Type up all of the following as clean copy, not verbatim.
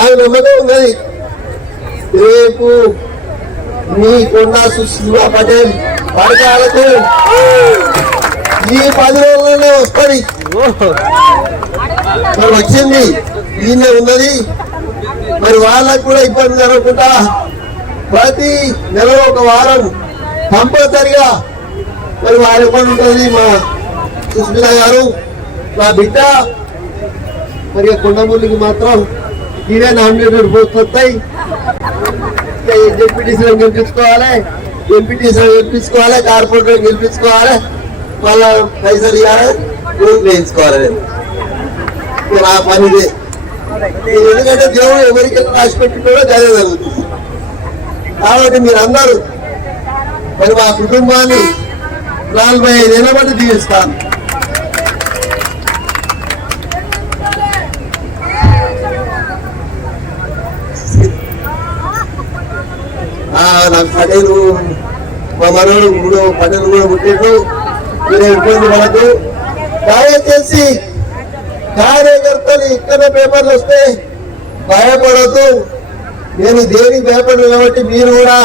నాకు నమ్మకం ఉన్నది రేపు మీ కొండా సుశీలా పటేల్ పథకాలకు ఈ 10 రోజుల్లోనే వస్తుంది. మరి వచ్చింది ఈయన ఉన్నది. మరి వాళ్ళకు కూడా ఇబ్బంది జరగకుండా ప్రతి నెల ఒక వారం కంపల్సరిగా మరి వారి పని ఉంటుంది. మా సుస్మిత గారు మా బిడ్డ మరి కొండమూలికి మాత్రం ఇవే నామినేటెడ్ పోస్ట్ వస్తాయి. జెడ్పీటీసీలో గెలిపించుకోవాలి, ఎంపీటీసీలో గెలిపించుకోవాలి, కార్పొరేటర్ గెలిపించుకోవాలి, మళ్ళా పైసలు ఇవ్వాలి, ఊరు వేయించుకోవాలి. నా పనిదే. ఎందుకంటే దేవుడు ఎవరికి రాసి పెట్టుకోవడం అదే జరుగుతుంది. కాబట్టి మీరందరూ మరి మా కుటుంబాన్ని 45 ఏళ్ళ బట్టి దీవిస్తాను. నాకు పటేలు మా మనోడు పటేలు కూడా పుట్టిండు. మీరే ఇబ్బంది పడద్దు. దయచేసి కార్యకర్తలు ఇక్కడ పేపర్లు వస్తే భయపడద్దు. నేను దేనికి భయపడను కాబట్టి మీరు కూడా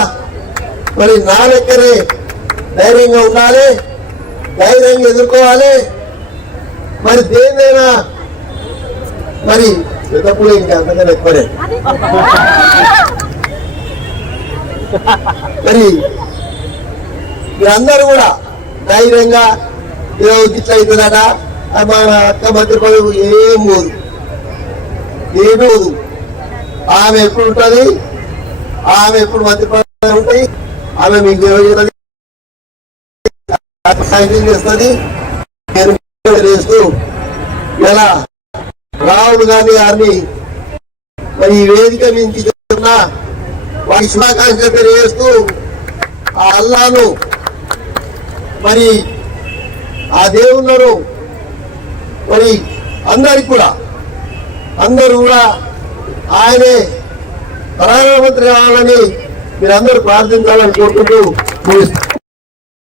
మరి నా లెక్కనే ధైర్యంగా ఉండాలి, ధైర్యంగా ఎదుర్కోవాలి. మరి దేన్నైనా మరి ఎప్పుడు ఇంకా అంతగా ఎక్కువనే మరి మీరందరూ కూడా ధైర్యంగా ఇట్లా అవుతుందట మా అక్క మంత్రి పదవి ఏం పోదు, ఏమీ పోదు. ఆమె ఎప్పుడు ఉంటుంది, ఆమె ఎప్పుడు మంత్రి పదవి ఉంటుంది, ఆమె మీకు చేస్తుంది. చేస్తూ ఇలా రాహుల్ గాంధీ గారిని మరి ఈ వేదిక నుంచి చెప్తున్నా వారి శుభాకాంక్షలు తెలియజేస్తూ ఆ అల్లాను మరి ఆ దేవుళ్ళను మరి అందరికి కూడా అందరూ కూడా ఆయనే ప్రధానమంత్రి కావాలని మీరందరూ ప్రార్థించాలని కోరుకుంటూ ముగిస్తారు.